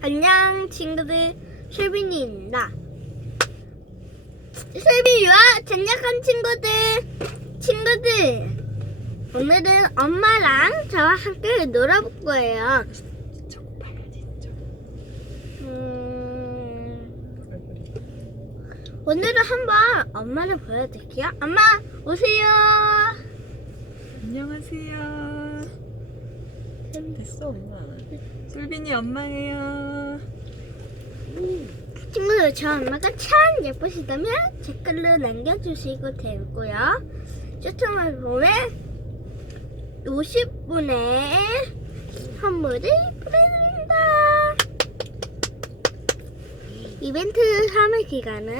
안녕 친구들 쉐빈이입니다. 쉐빈이와 전역한 친구들 친구들 오늘은 엄마랑 저와 함께 놀아볼 거예요. 음, 오늘은 한번 엄마를 보여드릴게요. 엄마 오세요. 안녕하세요 됐어 엄마 솔빈이 엄마예요 친구들 저 엄마가 참 예쁘시다면 댓글로 남겨주시고 되고요. 추첨을 보면 50분의 선물을 보내드립니다. 이벤트 3일 기간은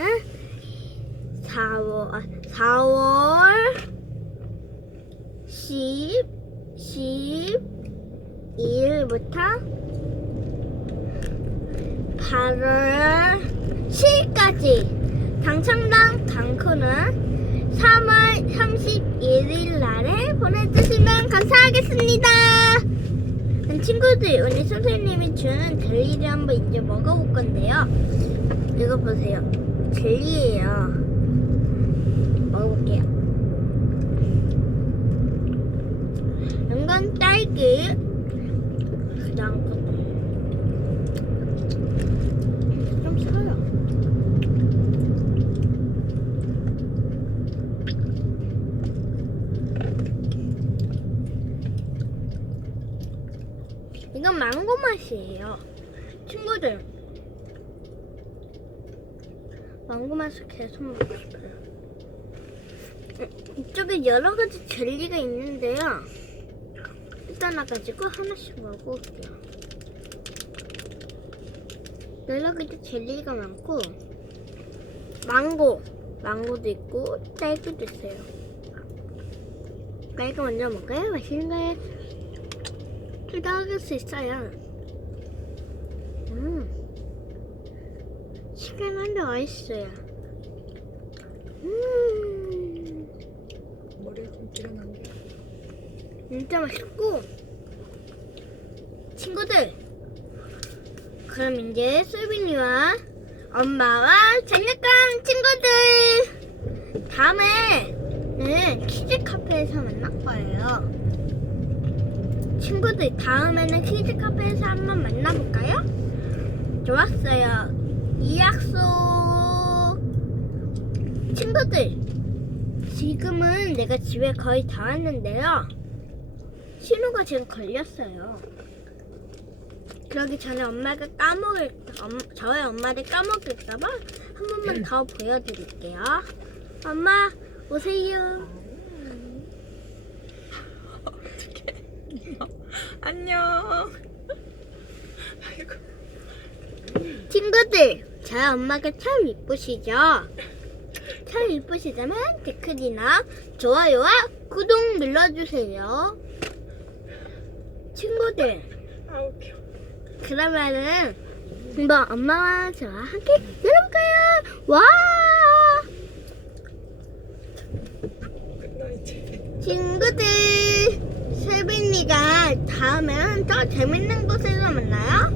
4월, 4월 10, 12일부터 8월 10일까지 당첨당 당코는 3월 31일 날에 보내주시면 감사하겠습니다. 음, 친구들 오늘 선생님이 주는 젤리를 한번 이제 먹어볼 건데요. 이거 보세요. 젤리예요. 먹어볼게요. 이건 딸기. 이건 망고 맛이에요. 친구들. 망고 맛을 계속 먹고 싶어요. 음, 이쪽에 여러 가지 젤리가 있는데요. 일단 와가지고 하나씩 먹어볼게요. 가지 젤리가 많고 망고, 망고도 있고 딸기도 있어요. 딸기 먼저 먹어요. 맛있는 거예요. 투자할 수 있어요. 음, 시간한데 맛있어요. 음, 머리가 좀 길어나네 진짜 맛있고 친구들 그럼 이제 수빈이와 엄마와 장난감 친구들 다음에는 키즈 카페에서 만날 거예요. 친구들 다음에는 키즈 카페에서 한번 만나볼까요? 좋았어요. 이 약속 친구들 지금은 내가 집에 거의 다 왔는데요 신호가 지금 걸렸어요. 그러기 전에 엄마가 까먹을, 엄, 저의 엄마를 까먹을까봐 한 번만 더 보여드릴게요. 엄마, 오세요. 안녕 아이고 친구들, 저희 엄마가 참 이쁘시죠? 참 이쁘시다면 댓글이나 좋아요와 구독 눌러주세요. 친구들, 아 웃겨 그러면은 한번 엄마와 저와 함께 놀아볼까요? 와! 친구들, 세빈이가 다음엔 더 재밌는 곳에서 만나요.